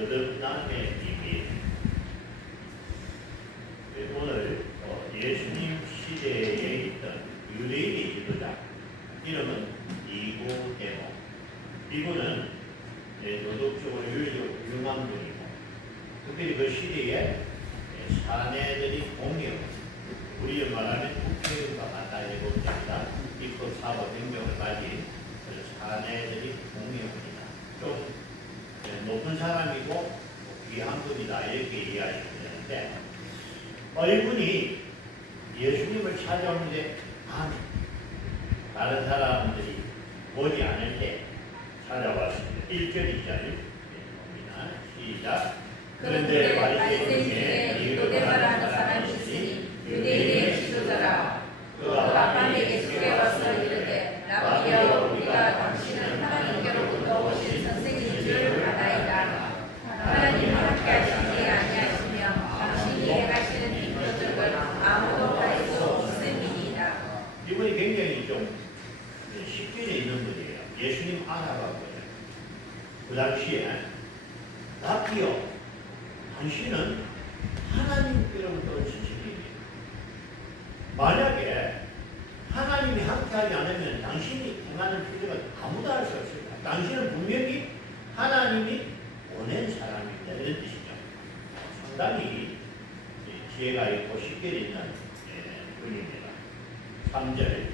거듭남의 비밀. 오늘 예수님 시대에 있던 유대인의 지도자, 이름은 니고데모. 이분은 도덕적으로 윤리적으로 훌륭한 분이고, 특별히 그 시대에 사내들이 공영, 우리 말하면 국회의원과 같다 해봅니다. 입법 사법 능력을 가진 사내들이 공영입니다. 좀 높은 사람이고 귀한 분이다 이렇게 이해하시면 되는데, 이분이 예수님을 찾아오는데 다른 사람들이 오지 않을 때 찾아왔습니다. 1절 2절 봅니다. 시작. 그런데 바리새인 중에 니고데모라는 사람이 있으니 유대인의 지도자라. 그가 밤에 예수께 와서 이르되 라비여, 우리가 당신은 하나님께로부터 오신 선생인 줄 아나이다. 하나님과 함께 하시지 아니하시며 당신이 행하시는 이 표적을 아무도 할 수 없음이니이다. 이분이 굉장히 좀 식견에 있는 분이에요. 예수님 알아봤거든요. 그 당시에 라비여, 당신은 하나님께로부터 오신 신입니다. 만약에 하나님이 함께하지 않으면 당신이 행하는 표적을 아무도 할 수 없습니다. 당신은 분명히 하나님이 보낸 사람입니다. 이런 뜻이죠. 상당히 지혜가 있고 식견이 있는 분입니다. 3절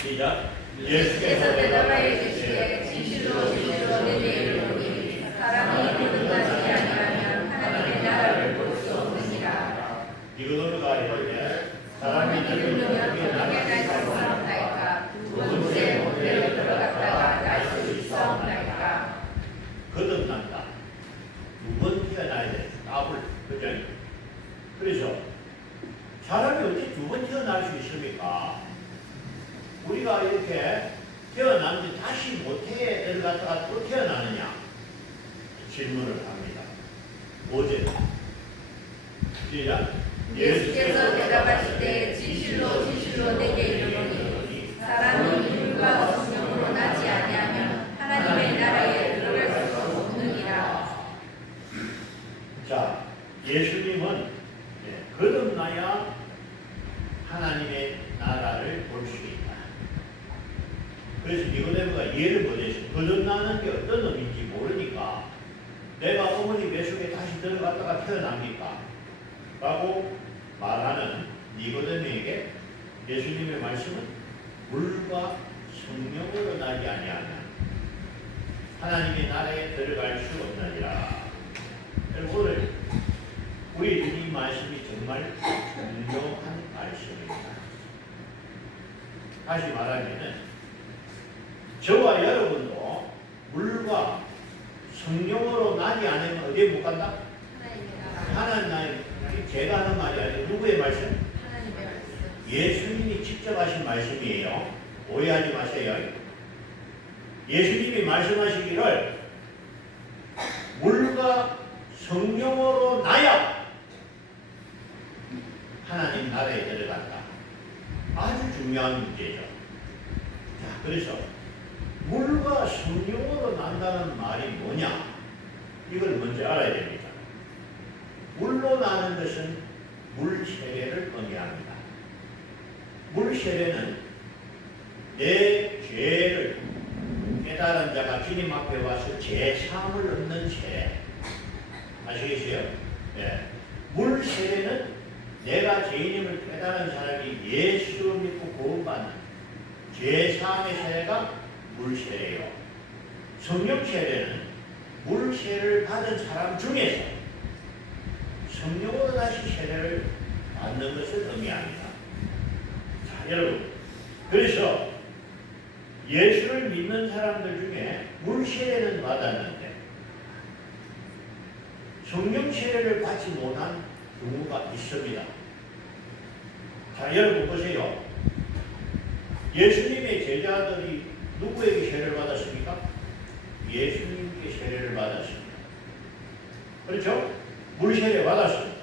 시작. 예수께서 대답하여 이르시되 진실로 진실로 내게 이르노니 사람이 거듭나지 아니하면 하나님의 나라를 볼 수 없느니라. 니고데모가 이르되 사람이 늙으면 어떻게 날 수 없나이까? 두 번째 모태로 들어갔다가 날 수 있사옵나이까? 거듭난다. 두 번 태어나야 돼. 더블. 그죠? 그래서 사람이 어떻게 두 번 태어날 수 있습니까? 우리가 이렇게 태어났는데 다시 모태에 들어갔다가 또 태어나느냐? 질문을 합니다. 5절 시작. 예수께서 대답하시되 진실로 진실로 내게 이르노니 사람이 물과 성령으로 나지 아니하면 하나님의 나라에 들어갈 수 없느니라. 자, 예수님은 거듭나야 하나님의 나라를 볼 수 있다. 그래서 니고데모가 이해를 못했어요. 거듭나는 게 어떤 의미인지 모르니까 내가 어머니 뱃속에 다시 들어갔다가 태어납니까? 라고 말하는 니고데모에게 예수님의 말씀은 물과 성령으로 나지 아니하면 하나님의 나라에 들어갈 수 없느니라. 오늘 우리 이 말씀이 정말 중요한 말씀입니다. 다시 말하면 저와 여러분도 물과 성령으로 나지 않으면 어디에 못 간다? 하나님 나라에. 제가 하는 말이 아니고 누구의 말씀? 하나님의 말씀. 예수님이 직접 하신 말씀이에요. 오해하지 마세요. 예수님이 말씀하시기를 물과 성령으로 나야 하나님 나라에 들어간다. 아주 중요한 문제죠. 자, 그래서 물과 성령으로 난다는 말이 뭐냐? 이걸 먼저 알아야 됩니다. 물로 나는 것은 물 세례를 의미합니다. 물 세례는 내 죄를 깨달은 자가 주님 앞에 와서 죄 사함을 얻는 세례. 아시겠어요? 네. 물 세례는 내가 죄인임을 깨달은 사람이 예수를 믿고 구원받는 죄 사함의 세례가 물 세례요. 성령 세례는 물 세례를 받은 사람 중에서 성령으로 다시 세례를 받는 것을 의미합니다. 자, 여러분. 그래서 예수를 믿는 사람들 중에 물 세례는 받았는데 성령 세례를 받지 못한 경우가 있습니다. 자, 여러분 보세요. 예수님의 제자들이 누구에게 세례를 받았습니까? 예수님께 세례를 받았습니다. 그렇죠? 물세례 받았습니다.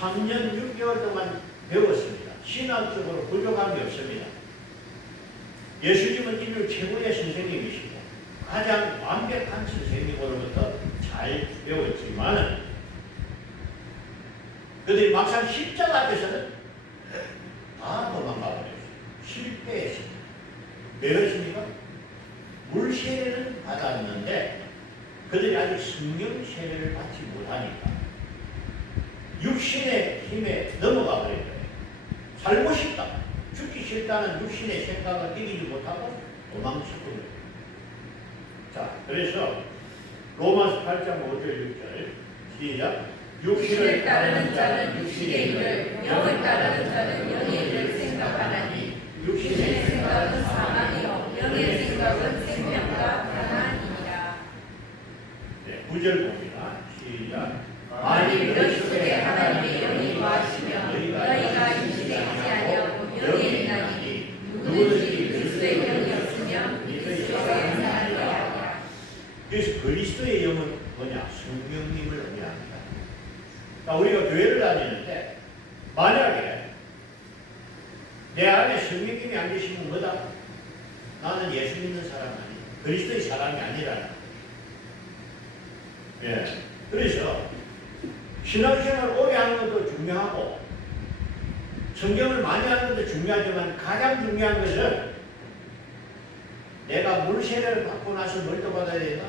3년 6개월 동안 배웠습니다. 신학적으로 부족함이 없습니다. 예수님은 인류 최고의 선생님이시고 가장 완벽한 선생님으로부터 잘 배웠지만은 그들이 막상 십자가 앞에서는 다 도망가 버렸어요. 실패했습니다. 왜 그렇습니까? 물세례는 받았는데 그들이 아직 성령 세례를 받지 못하니까 육신의 힘에 넘어가 버린 거예요. 살고 싶다. 죽기 싫다는 육신의 생각을 이기지 못하고 도망쳤거든요. 자, 그래서 로마서 8장 5절 6절 시작. 육신을 따르는 자는 육신의 일을, 영을 따르는 자는 영의 일을 생각하나니 육신의 생각은 사망이요 영의 생각은 생명과 평안이니라. 네, 9절 봅니다. 시작. 만일 너희 속에 하나님의 영이 거하시면 너희가 육신에 있지 아니하고 영에 있나니 누구든지 그리스도의 영이 없으면 그리스도의 사람이라. 그래서 그리스도의 영은 뭐냐? 성령님을 의미합니다. 우리가 교회를 다니는데 만약에 내 안에 성령님이 안 계시면 뭐다? 나는 예수 믿는 사람 아니야. 그리스도의 사람이 아니라는 거예요. 예. 그래서 신앙생활 오래 하는 것도 중요하고 성경을 많이 하는 것도 중요하지만 가장 중요한 것은 내가 물 세례를 받고 나서 뭘 또 받아야 된다?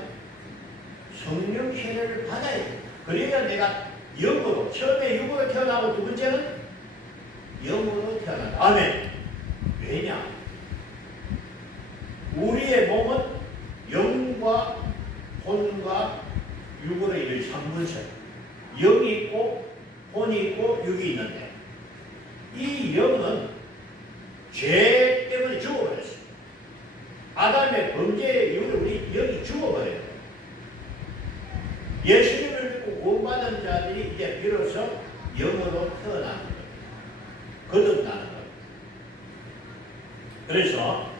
성령 세례를 받아야 된다. 그래야 내가 영으로, 처음에 육으로 태어나고 두 번째는 영으로 태어난다. 아멘. 왜냐? 우리의 몸은 영과 혼과 육으로 이루어진 3분설. 영이 있고 혼이 있고 육이 있는데 이 영은 죄 때문에 죽어버렸어요. 아담의 범죄 이후로 우리 영이 죽어버려요. 예수님을 믿고 구원받은 자들이 이제 비로소 영으로 태어나는 거예요. 거듭나는 거예요. 그래서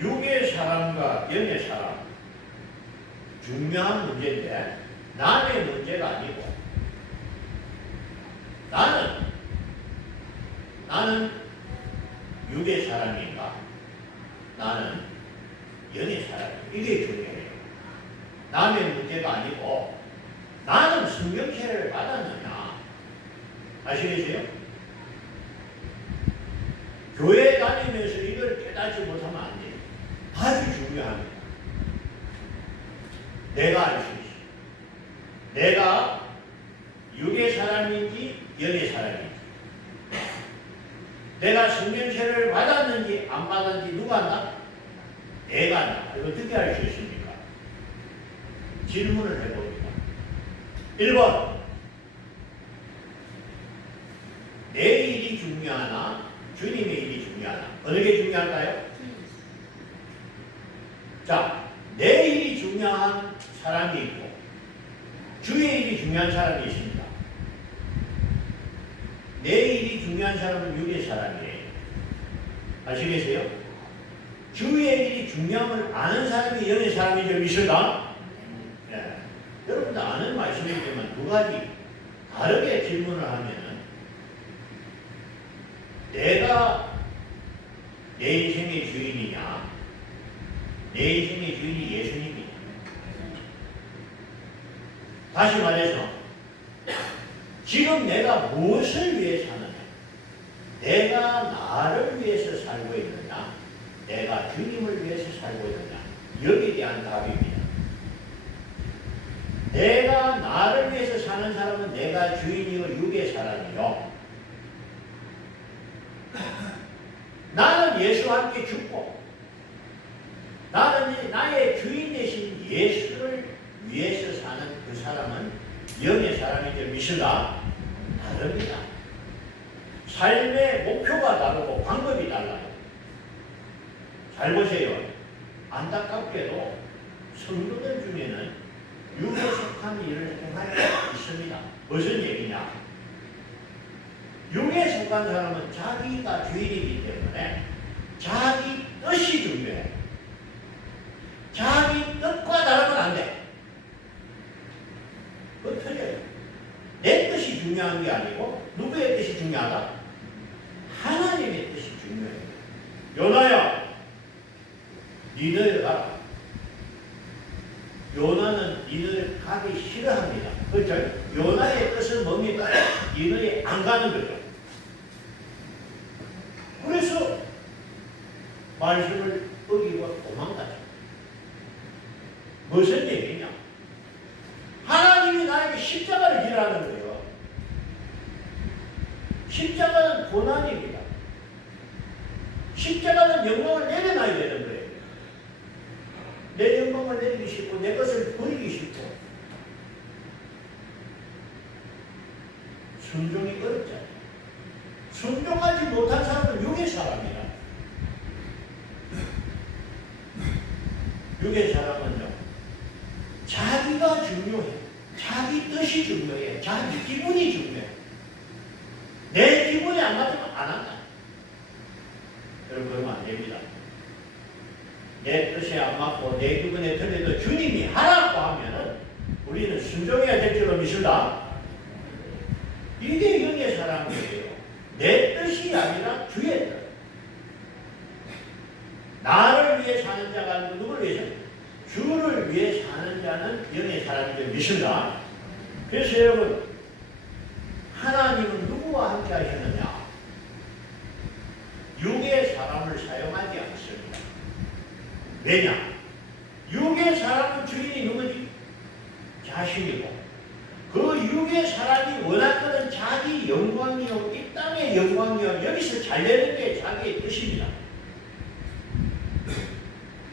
육의 사람과 영의 사람 중요한 문제인데 남의 문제가 아니고 나는 육의 사람인가? 나는 영의 사람인가? 이게 중요해요. 남의 문제가 아니고 나는 성령 세례를 받았느냐? 아시겠어요? 교회 다니면서 이걸 깨닫지 못하면 안 돼요. 아주 중요합니다. 내가 알 수 있어요. 내가 육의 사람인지 영의 사람인지 내가 성령 세례를 받았는지 안 받았는지 누가 안다? 내가 안다. 이거 어떻게 알 수 있습니까? 질문을 해봅니다. 1번 내 일이 중요하나 주님의 일이 중요하나? 어느 게 중요할까요? 자, 내 일이 중요한 사람이 있고 주의 일이 중요한 사람이 있습니다. 내 일이 중요한 사람은 육의 사람이에요. 아시겠어요? 주의 일이 중요함을 아는 사람이 영의 사람이죠. 믿으시나? 네. 여러분도 아는 말씀이지만 두 가지 다르게 질문을 하면은 내가 내 인생의 주인이냐? 내 인생의 주인이 예수님이냐? 다시 말해서 지금 내가 무엇을 위해 사느냐? 내가 나를 위해서 살고 있느냐? 내가 주님을 위해서 살고 있느냐? 여기에 대한 답입니다. 내가 나를 위해서 사는 사람은 내가 주인이고 육의 사람이요. 나는 예수와 함께 죽고 나는 나의 주인 되신 예수를 위해서 사는 그 사람은 영의 사람이죠. 믿으라? 다릅니다. 삶의 목표가 다르고 방법이 달라요. 잘 보세요. 안타깝게도 성도들 중에는 육에 속한 일을 행하고 있습니다. 무슨 얘기냐? 육에 속한 사람은 자기가 주인이기 때문에 자기 뜻이 중요해. 자기 뜻과 다르면 안 돼. 그거 틀려요. 내 뜻이 중요한 게 아니고 누구의 뜻이 중요하다? 하나님의 뜻이 중요해요. 요나야, 니네가 요나는 니느를 가기 싫어합니다. 그렇죠? 요나의 뜻은 뭡니까? 니느에 안 가는 거죠. 그래서 말씀을 어기고 도망가죠. 무슨 얘기냐? 하나님이 나에게 십자가를 지라는 거예요. 십자가는 고난입니다. 십자가는 영광을 내려놔야 되는 거예요. 내 영광을 내리기 싫고 내 것을 버리기 싫고 순종이 어렵잖아요. 순종하지 못한 사람은 육의 사람이라. 육의 사람은요, 자기가 중요해. 자기 뜻이 중요해. 자기 기분이 중요해. 내 기분이 안 맞으면 안 한다. 여러분, 그러면 안 됩니다. 내 뜻에 안 맞고 내 기분에 틀려도 주님이 하라고 하면은 우리는 순종해야 될 줄로 믿습니다. 이게 영의 사람이에요. 내 뜻이 아니라 주의 뜻. 나를 위해 사는 자가 누구를 위해서? 주를 위해 사는 자는 영의 사람이죠. 믿습니다. 그래서 여러분, 하나님은 누구와 함께 하시느냐? 육의 사람을 사용하지 않습니다. 왜냐? 육의 사람은 주인이 누구지? 자신이고, 그 육의 사람이 원하거든 자기 영광이요, 이 땅의 영광이요, 여기서 잘 되는 게 자기의 뜻입니다.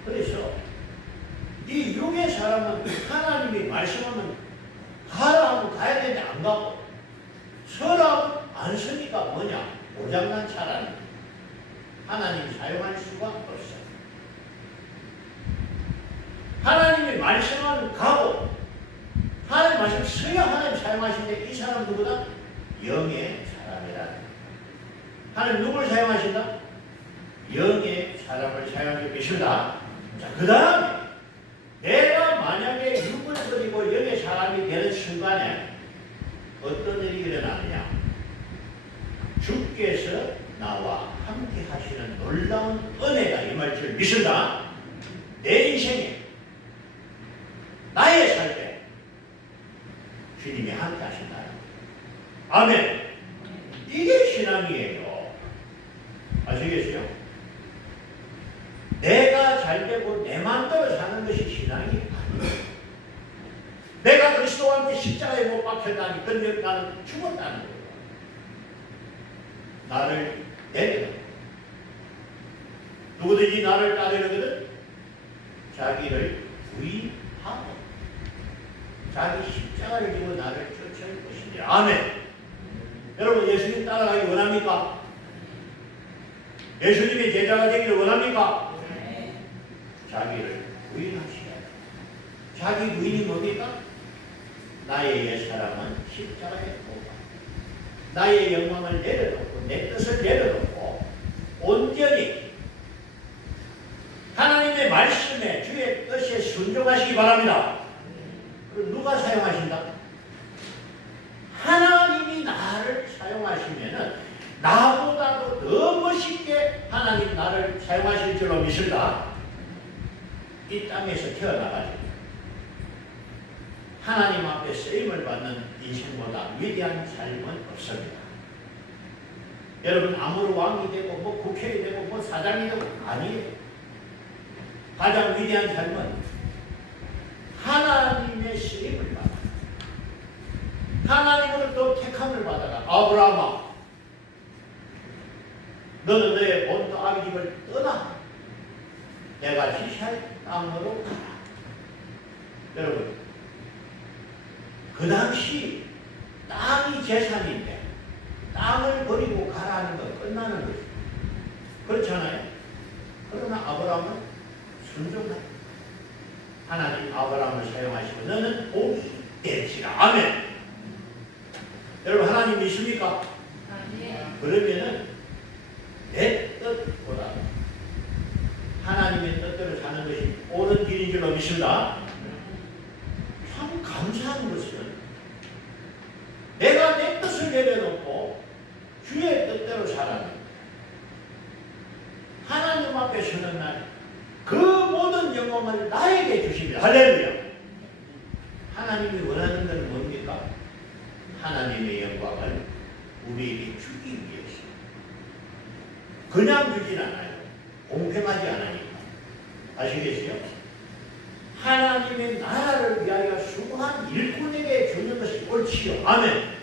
그래서 이 육의 사람은 하나님이 말씀하면 가라 하면 가야 되는데 안 가고, 서라 안 쓰니까 뭐냐? 오장난 차라니 하나님 사용할 수가 없어요. 하나님이 말씀하면 가고, 하나님 말씀 써야 하나님 사용하시는데 이 사람은 누구다? 영의 사람이라. 하나님 누구를 사용하신다? 영의 사람을 사용하기 위해서다. 자, 그 다음에 내가 만약에 육을 버리고 영의 사람이 되는 순간에 어떤 일이 일어나느냐? 주께서 나와 함께 하시는 놀라운 은혜가 임할 줄 믿습니다. 내 인생에, 나의 삶에 주님이 함께 하신다. 아멘. 이게 신앙이에요. 아시겠어요? 내가 잘 되고 내 마음대로 사는 것이 신앙이 아니에요. 내가 그리스도와 함께 십자가에 못 박혔다니 근데 나는 죽었다는 거예요. 나를 내려놓고 누구든지 나를 따르거든 자기를 부인하고 자기 십자가를 지고 나를 쫓을 것이니라. 아멘. 여러분, 예수님 따라가기 원합니까? 예수님의 제자가 되기를 원합니까? 자기를 부인하시라. 자기 부인이 뭡니까? 나의 옛사람은 십자가에 못 박혀 나의 영광을 내려놓고 내 뜻을 내려놓고 온전히 하나님의 말씀에 주의 뜻에 순종하시기 바랍니다. 그럼 누가 사용하신다? 하나님이 나를 사용하시면은 나보다도 더 멋있게 하나님 나를 사용하실 줄로 믿습니다. 이 땅에서 태어나가지고 하나님 앞에 쓰임을 받는 인생보다 위대한 삶은 없습니다. 여러분, 아무리 왕이 되고 뭐 국회에 되고 뭐 사장이 되고 아니에요. 가장 위대한 삶은 하나님의 쓰임을 받아 하나님으로부터 택함을 받아라. 아브라함아, 너는 너의 본토 아비 집을 떠나 내가 지시할 땅으로 가라. 여러분, 그 당시 땅이 재산인데 땅을 버리고 가라는 건 끝나는 거죠. 그렇잖아요. 그러나 아브라함은 순종한다. 하나님 아브라함을 사용하시고 너는 복이 될지라. 아멘. 여러분, 하나님 믿습니까? 아멘. 그러면은 내 뜻보다 하나님의 뜻대로 사는 것이 옳은 길인 줄로 믿습니다. 참 감사한 것은 내가 내 뜻을 내려놓고 주의 뜻대로 살아갑니다. 하나님 앞에 서는 날 그 모든 영광을 나에게 주십니다. 할렐루야. 하나님이 원하는 것은 뭡니까? 하나님의 영광을 우리에게 주기 위해서. 그냥 주진 않아요. 공평하지 않으니까. 아시겠어요? 하나님의 나라를 위하여 수고한 일꾼에게 주는 것이 옳지요. 아멘.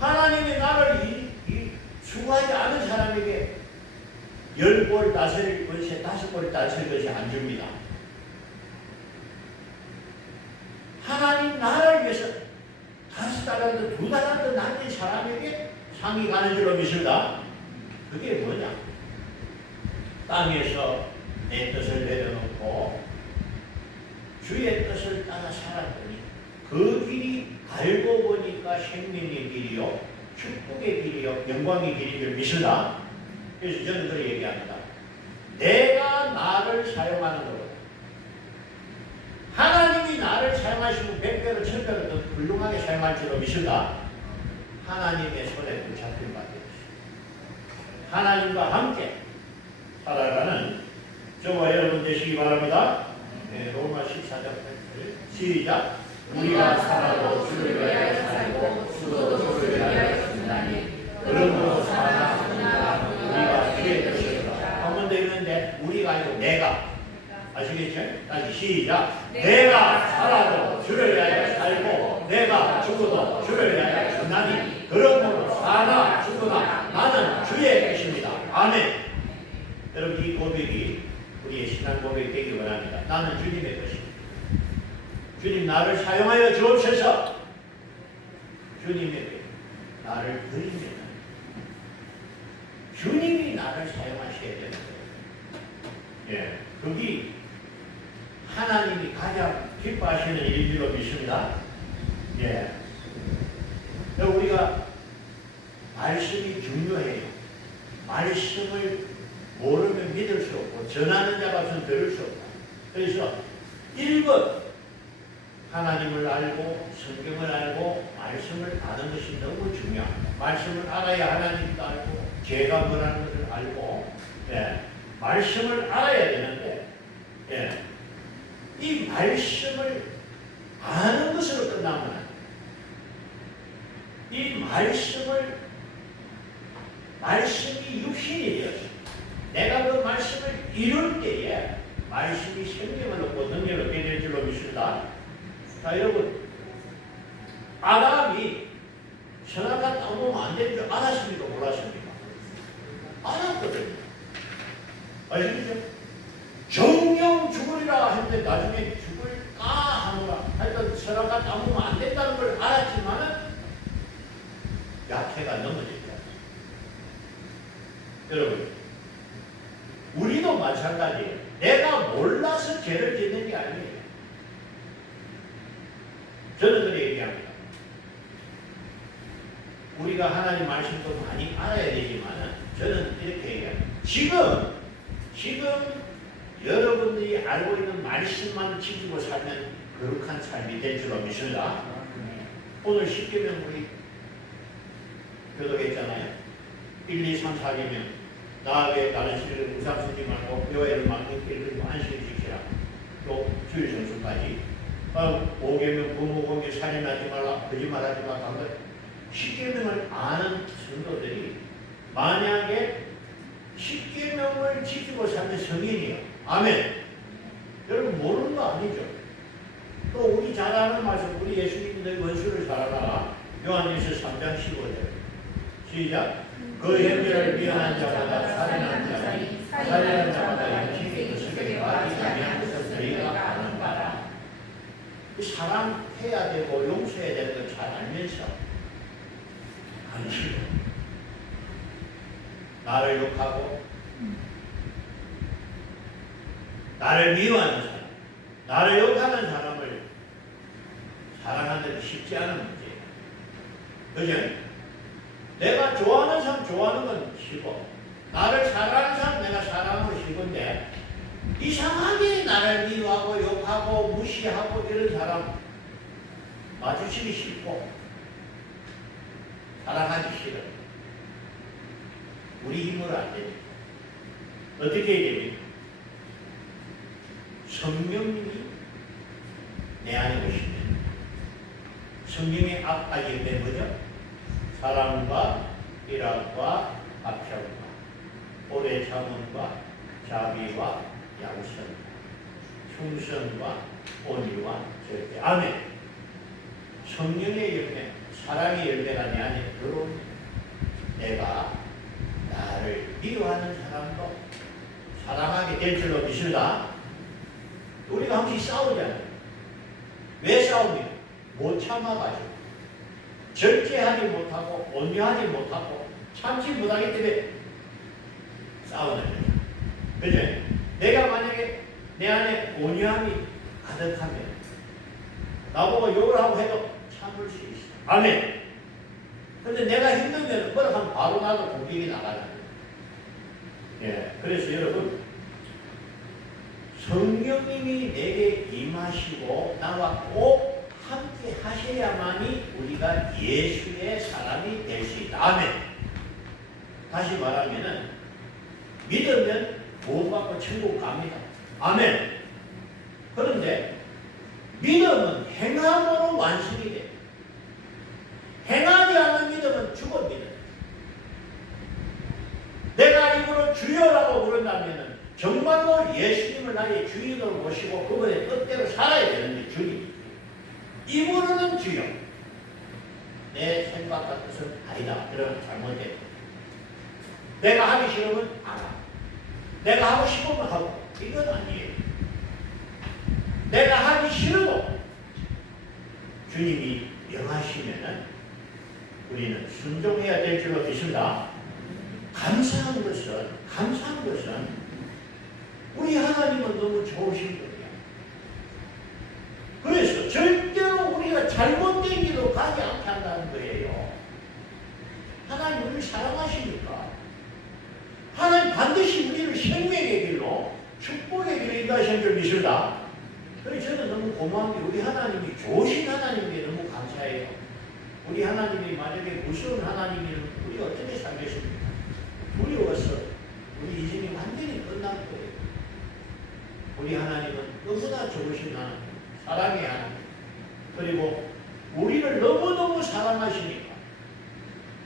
하나님의 나라를 수고하지 않은 사람에게 10볼 다스릴 것에 5볼 다스릴 것이 안 줍니다. 하나님 나라를 위해서 5달란트, 2달란트 남긴 사람에게 상이 가는 줄로 믿습니다. 그게 뭐냐? 땅에서 내 뜻을 내려놓고 주의 뜻을 따라 살았더니 그 길이 알고 보니까 생명의 길이요, 축복의 길이요, 영광의 길인 줄 믿습니다. 그래서 저는 그렇게 얘기합니다. 내가 나를 사용하는 거로 하나님이 나를 사용하시면 100배로 1000배로 더 훌륭하게 사용할 줄로 믿습니다. 하나님의 손에 붙잡힌 바되었습니다. 하나님과 함께 살아가는 저와 여러분 되시기 바랍니다. 네, 로마 14장 8절 시작. 우리가 살아도 주를 위하여 살고 죽어도 주를 위하여 죽나니 그러므로 살아 죽나 우리가 주의 뜻이다. 한 번 더 읽는데 우리가 아니고 내가. 아시겠죠? 다시 시작. 내가 살아도 주를 위하여 살고 내가 죽어도 주를 위하여 죽나니 그러므로 살아 죽으나 나는 주의 것입니다. 아멘. 여러분 이 고백이 우리의 신앙 고백이 되기 원합니다. 나는 주님의 것입니다. 주님 나를 사용하여 주옵소서. 주님에게 나를 드립니다. 주님이 나를 사용하셔야 되는 거예요. 예, 그게 하나님이 가장 기뻐하시는 일인 줄로 믿습니다. 예, 우리가 말씀이 중요해요. 말씀을 모르면 믿을 수 없고 전하는 자로서는 들을 수 없다. 그래서 1번 하나님을 알고 성경을 알고 말씀을 아는 것이 너무 중요합니다. 말씀을 알아야 하나님도 알고 죄가 뭐라는 것을 알고 말씀을 알아야 되는데 이 말씀을 아는 것으로 끝나면 안 돼요. 이 말씀이 육신이 되었어요. 내가 그 말씀을 이룰 때에 말씀이 생명을 얻고 능력을 얻게 될 줄로 믿습니다. 자, 여러분, 아담이 선악과 땅 보면 안 되는 줄 알았습니까? 몰랐습니까? 알았거든요. 아시겠죠? 정령 죽으리라 했는데 나중에 죽을까 하노라. 하여튼 선악과 땅 보면 안 된다는 걸 알았지만은 약해가 넘어졌다. 여러분, 우리도 마찬가지예요. 내가 몰라서 죄를 짓는 게 아니에요. 저는 그렇게 얘기합니다. 우리가 하나님 말씀도 많이 알아야 되지만 저는 이렇게 얘기합니다. 지금 여러분들이 알고 있는 말씀만 지키고 살면 거룩한 삶이 될 줄로 믿습니다. 오늘 10계명 우리 교독했잖아요. 1, 2, 3, 4계명 나에게 다른 시를 우상 쓰지 말고 여호와를 맡긴 길을 안식을 지키라. 또 주일 성수까지 5계명 부모 공개 살인하지 말라, 거짓말하지 말라. 10계명을 아는 성도들이 만약에 10계명을 지키고 사는 성인이요. 아멘. 여러분 모르는 거 아니죠. 또 우리 잘 아는 말씀, 우리 예수님의 원수를 사랑하라. 요한일서 3장 15절 시작. 그 형제를 미워하는 자마다 살인하는 자니 살인하는 자마다 영생의 그 속에 빠지지 아니한 것을 저희가 아는 바라. 사랑해야 되고 용서해야 되는 걸 잘 알면서 당신 나를 욕하고 나를 미워하는 사람, 나를 욕하는 사람을 사랑하는 게 쉽지 않은 문제예요. 그죠? 내가 좋아하는 사람 좋아하는 건 쉽고 나를 사랑하는 사람 내가 사랑하는 건 쉽은데 이상하게 나를 미워하고 욕하고 무시하고 이런 사람 마주치기 싫고 사랑하기 싫어. 우리 힘으로 안 됩니다. 어떻게 해야 됩니까? 성령님이 내 안에 오시면 성경의 아까 얘기된 뭐죠? 사랑과 희락과 합평과 오래 참음과 자비와 양선, 충성과 온유와 절대. 아멘. 성령의 열매, 사랑의 열매가 내 안에 들어오면 내가 나를 미워하는 사람도 사랑하게 될 줄로 믿습니다. 우리가 항상 싸우잖아요. 왜 싸웁니까? 못 참아가지고 절제하지 못하고 온유하지 못하고 참지 못하기 때문에 싸우는 거예요. 그죠? 내가 만약에 내 안에 온유함이 가득하면 나보고 욕을 하고 해도 참을 수 있어. 아멘. 근데 내가 힘들면 뭐라 하면 바로 나도 공격이 나가잖아요. 예. 그래서 여러분, 성령님이 내게 임하시고 나와 꼭 함께 하셔야만이 우리가 예수의 사람이 될 수 있다. 아멘. 다시 말하면은 믿으면 구원받고 천국 갑니다. 아멘. 그런데 믿음은 행함으로 완성이 돼. 행하지 않는 믿음은 죽은 믿음. 내가 입으로 주여라고 부른다면 정말로 예수님을 나의 주인으로 모시고 그분의 뜻대로 살아야 되는데 주님. 입으로는 주여. 내 생각과 뜻은 아니다. 그러면 잘못돼. 내가 하기 싫으면 안 하고. 내가 하고 싶으면 하고. 이건 아니에요. 내가 하기 싫어도 주님이 명하시면은 우리는 순종해야 될 줄로 믿습니다. 감사한 것은 우리 하나님은 너무 좋으신 거예요. 그래서 절대로 우리가 잘못된 길로 가지 않게 한다는 거예요. 하나님 우리를 사랑하시니까 하나님 반드시 우리를 생명의 길로 축복의 길로 인도하시는 줄 믿습니다. 그래서 저는 너무 고마운 게 우리 하나님이 좋으신 하나님께 너무 감사해요. 우리 하나님이 만약에 무서운 하나님이면 우리 어떻게 살겠습니까? 두려워서 우리 인생이 완전히 끝날 거예요. 우리 하나님은 너무나 좋으신 하나님, 사랑의 하나님, 그리고 우리를 너무너무 사랑하시니까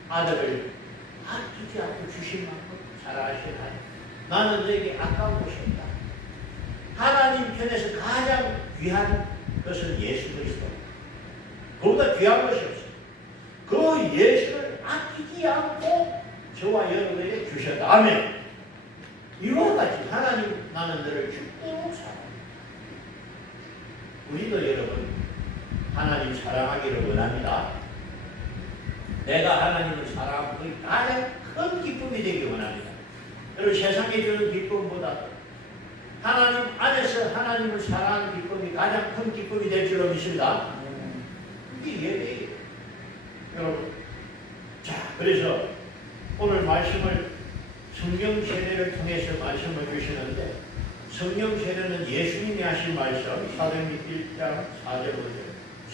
아들을 아끼지 않고 주신 만큼 사랑하신 하나님. 나는 너에게 아까운 것이 없다. 하나님 편에서 가장 귀한 것은 예수 그리스도. 그보다 귀한 것이 없어요. 그 예수를 아끼지 않고 저와 여러분에게 주셨다. 아멘. 이와 같이 하나님 나는 너를 죽도록 사랑합니다. 우리도 여러분 하나님 사랑하기를 원합니다. 내가 하나님을 사랑하고 그게 가장 큰 기쁨이 되기 원합니다. 여러분 세상에 주는 기쁨보다 하나님 안에서 하나님을 사랑하는 기쁨이 가장 큰 기쁨이 될 줄로 믿습니다. 이게 예배예요. 여러분, 자, 그래서 오늘 말씀을 성령 세례를 통해서 말씀을 주시는데 성령 세례는 예수님이 하신 말씀 사도행전 1장 4절 5절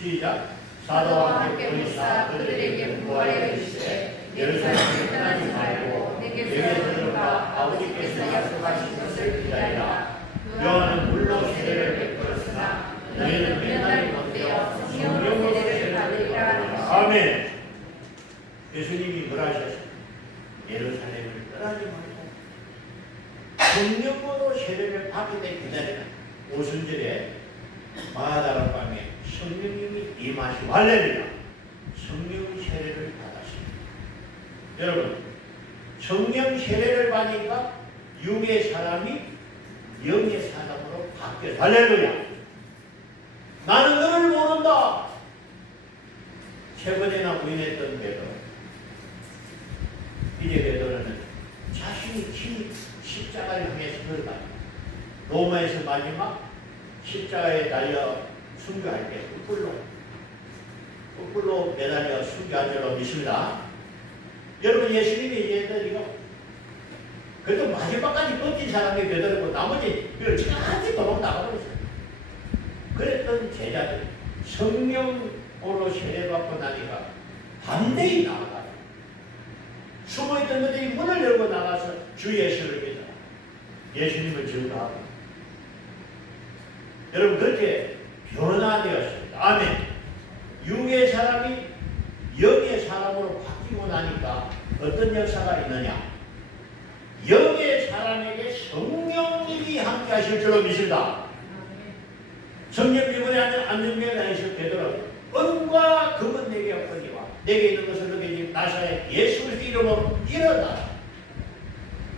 시작. 사도와 함께 보내사 그들에게 부활해 주시되 예루살렘에 떠나지 말고 내게서 들어가 아버지께서 약속하신 것을 기다리라. 요한은 물로 세례를 베풀었으나 너희는 맨날 못되어 성령으로 세례를 받으리라. 아멘. 예수님이 뭐라 하셨어요? 예루살렘을 떠나지 말고 성령으로 세례를 받게 되 기다리라. 오순절에 마다락방에 성령님이 임하시고 할렐루야. 성령 세례를 받았습니다. 여러분 성령 세례를 받으니까 육의 사람이 영의 사람으로 바뀌어요. 할렐루야. 나는 너를 모른다. 세 번이나 부인했던 베드로. 이제 베드로는 자신이 십자가를 향해서 걸어가요. 로마에서 마지막 십자가에 달려 순교할 때 뿔로 매달려 순교한 줄로 믿습니다. 여러분 예수님이 얘기해드리고 그래도 마지막까지 버틴 사람이 베드로고 나머지 그걸 차한테 도망 나가버렸어요. 그랬던 제자들 성령으로 세례받고 나니까 반대히 나아가요. 숨어있던 분들이 문을 열고 나가서 주 예수를 믿어라. 예수님을 증거하고 여러분 그렇게 변화되었습니다. 아멘. 육의 사람이 영의 사람으로 바뀌고 나니까 어떤 역사가 있느냐? 영의 사람에게 성령님이 함께 하실 줄로 믿습니다. 성령 기분에 안전병에 다니실 베드로 은과 금은 내게 없거니와 내게 있는 것을 너에게 나사에 예수 그리스도 이름으로 일어나라.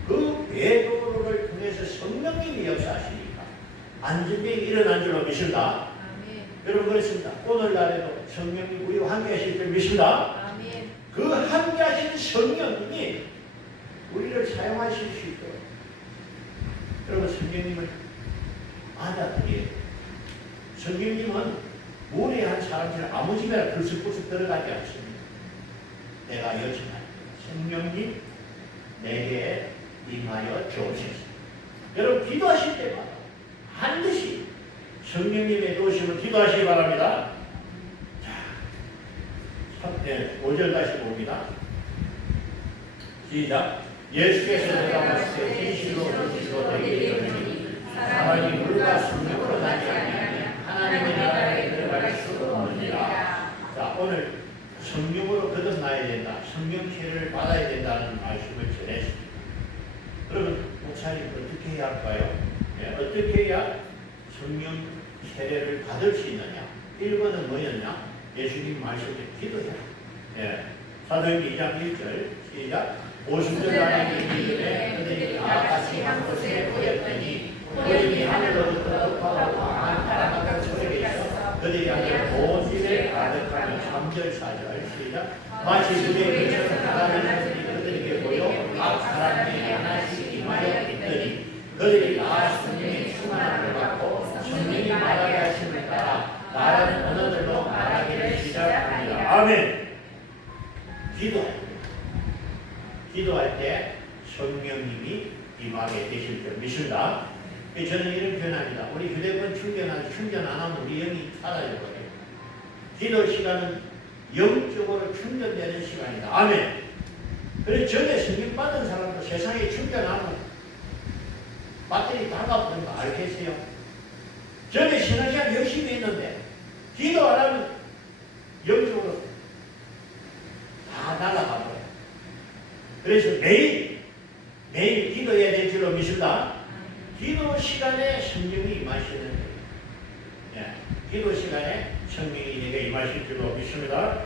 그 베드로를 통해서 성령님이 역사하시니까 안전병이 일어난 줄로 믿습니다. 여러분 그렇습니다. 오늘날에도 성령님 우리와 함께 하실 줄 믿습니다. 그 함께 하시는 성령님이 우리를 사용하실 수 있도록 여러분 성령님을 받아들여야 돼요. 성령님은 무례한 사람들을 아무 집에나 불쑥불쑥 들어가지 않습니다. 내가 요청합니다. 성령님 내게 임하여 주옵소서. 여러분 기도하실 때마다 반드시 성령님의 도우심을 기도하시기 바랍니다. 자, 5절 다시 봅니다. 시작. 예수께서 대답하시되 진실로 진실로 너희에게 이르노니 사람이 물과 성령으로 나지 아니하면 하나님의 나라에 들어갈 수 없느니라. 자, 오늘 성령으로 거듭나야 된다. 성령 세례를 받아야 된다는 말씀을 전했습니다. 그러면 목사님 어떻게 해야 할까요? 어떻게 해야 성령 세례를 받을 수 있느냐? 1번은 뭐였냐? 예수님 말씀을 기도해라. 사도행전 2장 1절 시작. 오순절 날에 이르되 그들이 다 같이 한 곳에 모였더니 호련히 하늘로부터 높아오고 강한 바람 같은 소리가 있어 그들이 앉아 온 집에 가득하며 3절 4절 시작. 마치 무대에 미쳐서 바람을 부니 그들에게 보여 각 사람이 하나씩 임하여 있더니 그들이 다 성령의 충만함을 받고 성령이 말하게 하심을 따라 다른 언어들로 말하기를 시작합니다. 아멘. 기도할 때 성령님이 임하게 되실 줄 믿습니다. 저는 이런 표현합니다. 우리 휴대폰 충전 안 하면 우리 영이 사라져버려요. 기도 시간은 영적으로 충전되는 시간이다. 아멘. 그래서 전에 성령 받은 사람도 세상에 충전하면 배터리 다 가버리는 거 알겠어요? 전에 신앙생활 열심히 했는데 기도 안 하면 영적으로 다 날아가버려요. 그래서 매일 기도해야 될 줄로 믿습니다. 기도 시간에 성령이 임하시는 거예요. 기도 시간에 성령이 내게 임하실 줄로 믿습니다.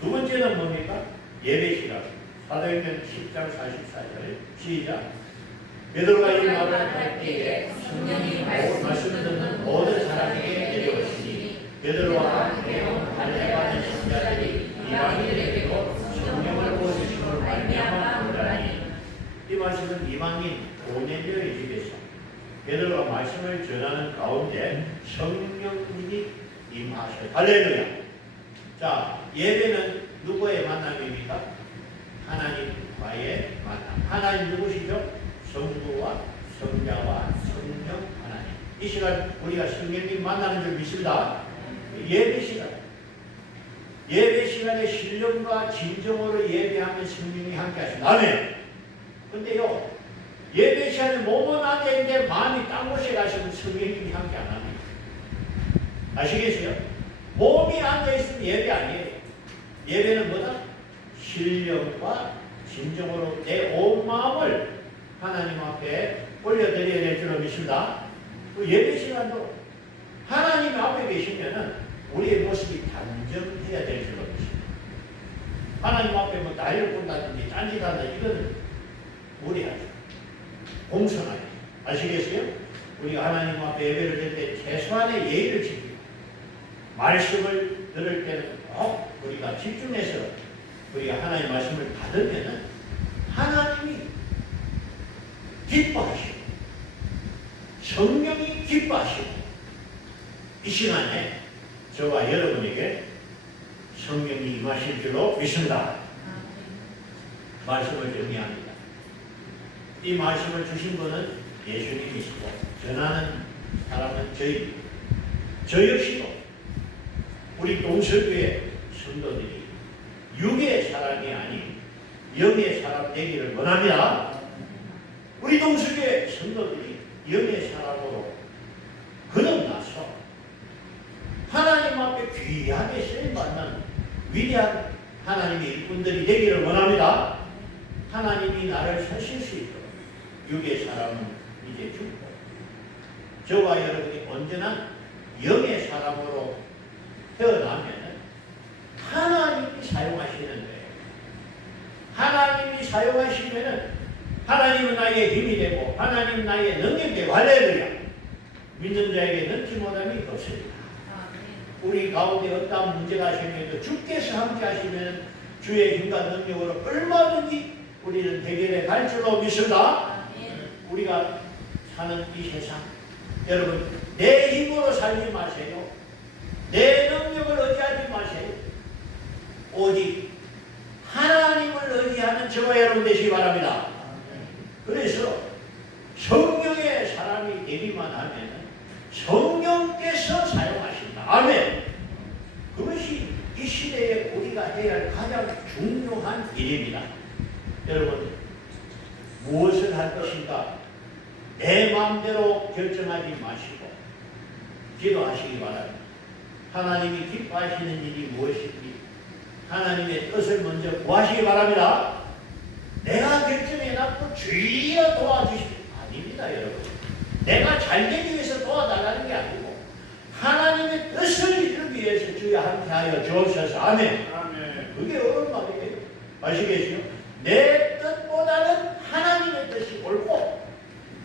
두 번째는 뭡니까? 예배 시간. 사도행전 10장 44절 시작. 베드로가 이 말을 할 때에 성령이 말씀을 듣는 모든 사람에게 내려오시니 베드로와 함께 온 할례받은 신자들이 이방인들에게도 성령을 보내심으로 말미암아 오라니. 이 말씀은 이방인 고넬료의 집에서 베드로가 말씀을 전하는 가운데 성령님이 임하셔요. 할렐루야. 자, 예배는 누구의 만남입니까? 하나님과의 만남. 하나님 누구시죠? 성부와 성자와 성령 하나님. 이 시간 우리가 성령님 만나는 줄 믿습니다. 예배 시간. 예배 시간에 신령과 진정으로 예배하면 성령이 함께 하십니다. 아멘. 근데요, 예배 시간에 몸은 앉아있는데 마음이 딴 곳에 가시면 성령님이 함께 안 합니다. 아시겠어요? 몸이 앉아있으면 예배 아니에요. 예배는 뭐다? 신령과 진정으로 내 온 마음을 하나님 앞에 올려드려야 될 줄로 믿습니다. 그 예배 시간도 하나님 앞에 계시면은 우리의 모습이 단정해야 될 줄로 믿습니다. 하나님 앞에 뭐 나이를 본다든지 딴짓한다 이거는 무리하죠. 공손하게. 아시겠어요? 우리가 하나님 앞에 예배를 드릴 때 최소한의 예의를 지키고 말씀을 들을 때는 꼭 우리가 집중해서 우리가 하나님의 말씀을 받으면은 하나님이 기뻐하시고 성령이 기뻐하시고 이 시간에 저와 여러분에게 성령이 임하실 줄로 믿습니다. 말씀을 정리합니다. 이 말씀을 주신 분은 예수님이시고 전하는 사람은 저 역시도 우리 동서교회 성도들이 육의 사람이 아닌 영의 사람 되기를 원합니다. 우리 동서교회 성도들이 영의 사람으로 거듭나서 하나님 앞에 귀하게 쓰임받는 위대한 하나님의 일꾼들이 되기를 원합니다. 하나님이 나를 사실 수 있도록 육의 사람은 이제 죽고 저와 여러분이 언제나 영의 사람으로 태어나면 하나님이 사용하시는 거예요. 하나님이 사용하시면 하나님은 나의 힘이 되고 하나님은 나의 능력이 되고 할렐루야. 믿는 자에게 넘지 못함이 없습니다. 우리 가운데 어떠한 문제가 생겨도 주께서 함께 하시면 주의 힘과 능력으로 얼마든지 우리는 해결해 갈 줄로 믿습니다. 우리가 사는 이 세상 여러분 내 힘으로 살지 마세요. 내 능력을 의지하지 마세요. 오직 하나님을 의지하는 저와 여러분 되시기 바랍니다. 그래서 성령의 사람이 되기만 하면 성령께서 사용하신다. 아멘. 그것이 이 시대에 우리가 해야 할 가장 중요한 일입니다. 여러분 무엇을 할 것인가 내 마음대로 결정하지 마시고 기도하시기 바랍니다. 하나님이 기뻐하시는 일이 무엇인지 하나님의 뜻을 먼저 구하시기 바랍니다. 내가 결정해놨고 주여 도와주십시오. 아닙니다 여러분. 내가 잘되기 위해서 도와달라는 게 아니고 하나님의 뜻을 이루기 위해서 주여 함께하여 주옵소서. 아멘. 아멘. 그게 어려운 말이에요. 아시겠죠? 내 뜻보다는 하나님의 뜻이 옳고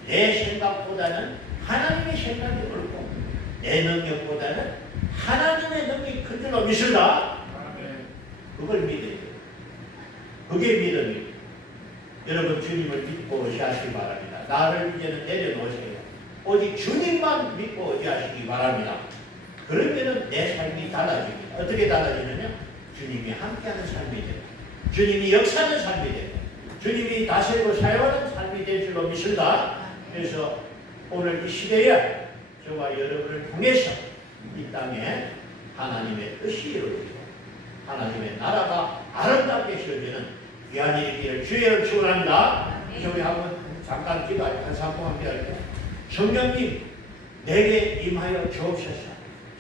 내 생각보다는 하나님의 생각이 옳고 내 능력보다는 하나님의 능력이 큰 줄로 믿습니다. 그걸 믿어야 돼요. 그게 믿음이에요. 여러분 주님을 믿고 의지하시기 바랍니다. 나를 이제는 내려놓으세요. 오직 주님만 믿고 의지하시기 바랍니다. 그러면은 내 삶이 달라집니다. 어떻게 달라지느냐? 주님이 함께하는 삶이 됩니다. 주님이 역사하는 삶이 됩니다. 주님이 다스리고 사용하는 삶이 될 줄로 믿습니다. 그래서 오늘 이 시대에 저와 여러분을 통해서 이 땅에 하나님의 뜻이 이루어지고 하나님의 나라가 아름답게 지어지는 귀한 일이기를 주의를 축원합니다. 저희 한번 잠깐 기도할게요. 한 3분 함께 할게요. 성령님 내게 임하여 주옵소서.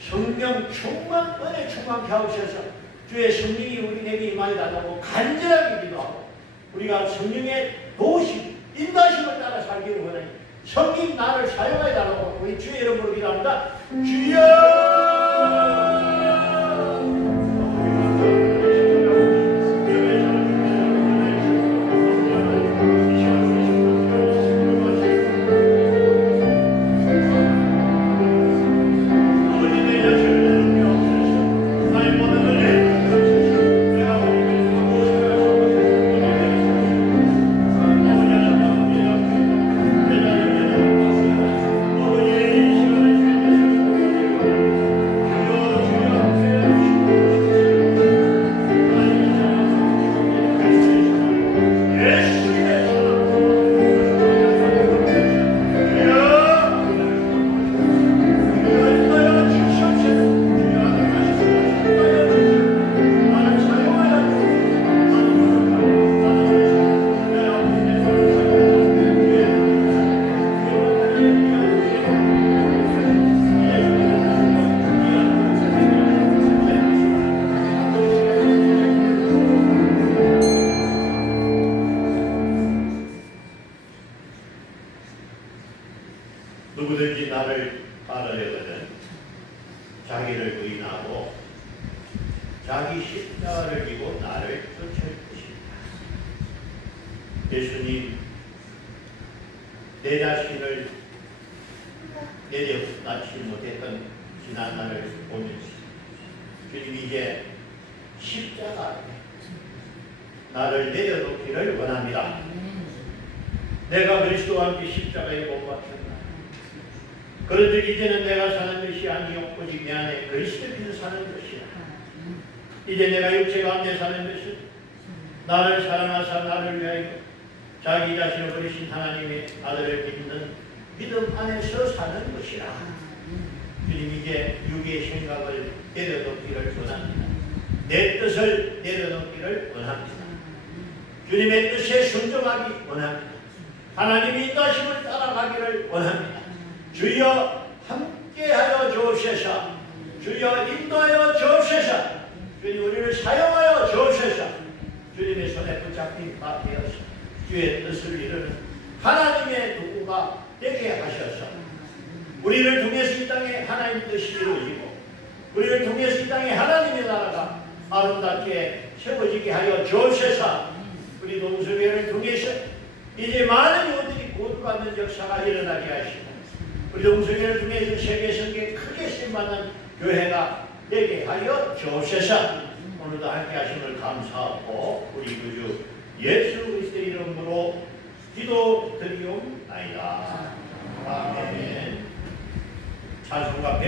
성령 충만 은혜 충만케 하옵소서. 주의 성령이 우리에게 임하여 달라고 간절하게 기도하고 우리가 성령의 도우심 인도하심을 따라 살기를 원하니 성령 나를 사용하여 달라고 우리 주의 이름으로 기도합니다. 주여 누구든지 나를 따르려거든 자기를 부인하고 자기 십자가를 지고 나를 쫓을 것입니다. 예수님 내 자신을 내려놓지 못했던 지난 날을 보면서 주님 이제 십자가 앞에 나를 내려놓기를 원합니다. 내가 그리스도와 함께 십자가에 못 박혔다. 그런즉 이제는 내가 사는 것이 아니요 오직 내 안에 그리스도께서 사는 것이라. 이제 내가 육체 가운데 사는 것은 나를 사랑하사 나를 위하여 자기 자신을 버리신 하나님의 아들을 믿는 믿음 안에서 사는 것이라. 주님 이제 육의 생각을 내려놓기를 원합니다. 내 뜻을 내려놓기를 원합니다. 주님의 뜻에 순종하기 원합니다. 하나님의 인도하심을 따라가기를 원합니다. 주여 함께하여 주옵소서. 주여 인도하여 주님 우리를 사용하여 주옵소서. 주님의 손에 붙잡힌 바 되어서 주의 뜻을 이루는 하나님의 도구가 되게 하셔서 우리를 통해서 이 땅에 하나님의 뜻이 이루어지고 우리를 통해서 이 땅에 하나님의 나라가 아름답게 세워지게 하여 주옵소서. 우리 동서교회를 통해서 이제 많은 이들이 구원받는 역사가 일어나게 하시고 우리 동서교회를 통해서 세계 성경에 크게 쓰임받는 교회가 되게 하여 주옵소서. 오늘도 함께 하심을 감사하고 우리 구주 예수 그리스도의 이름으로 기도드리옵나이다. 아멘. 찬송가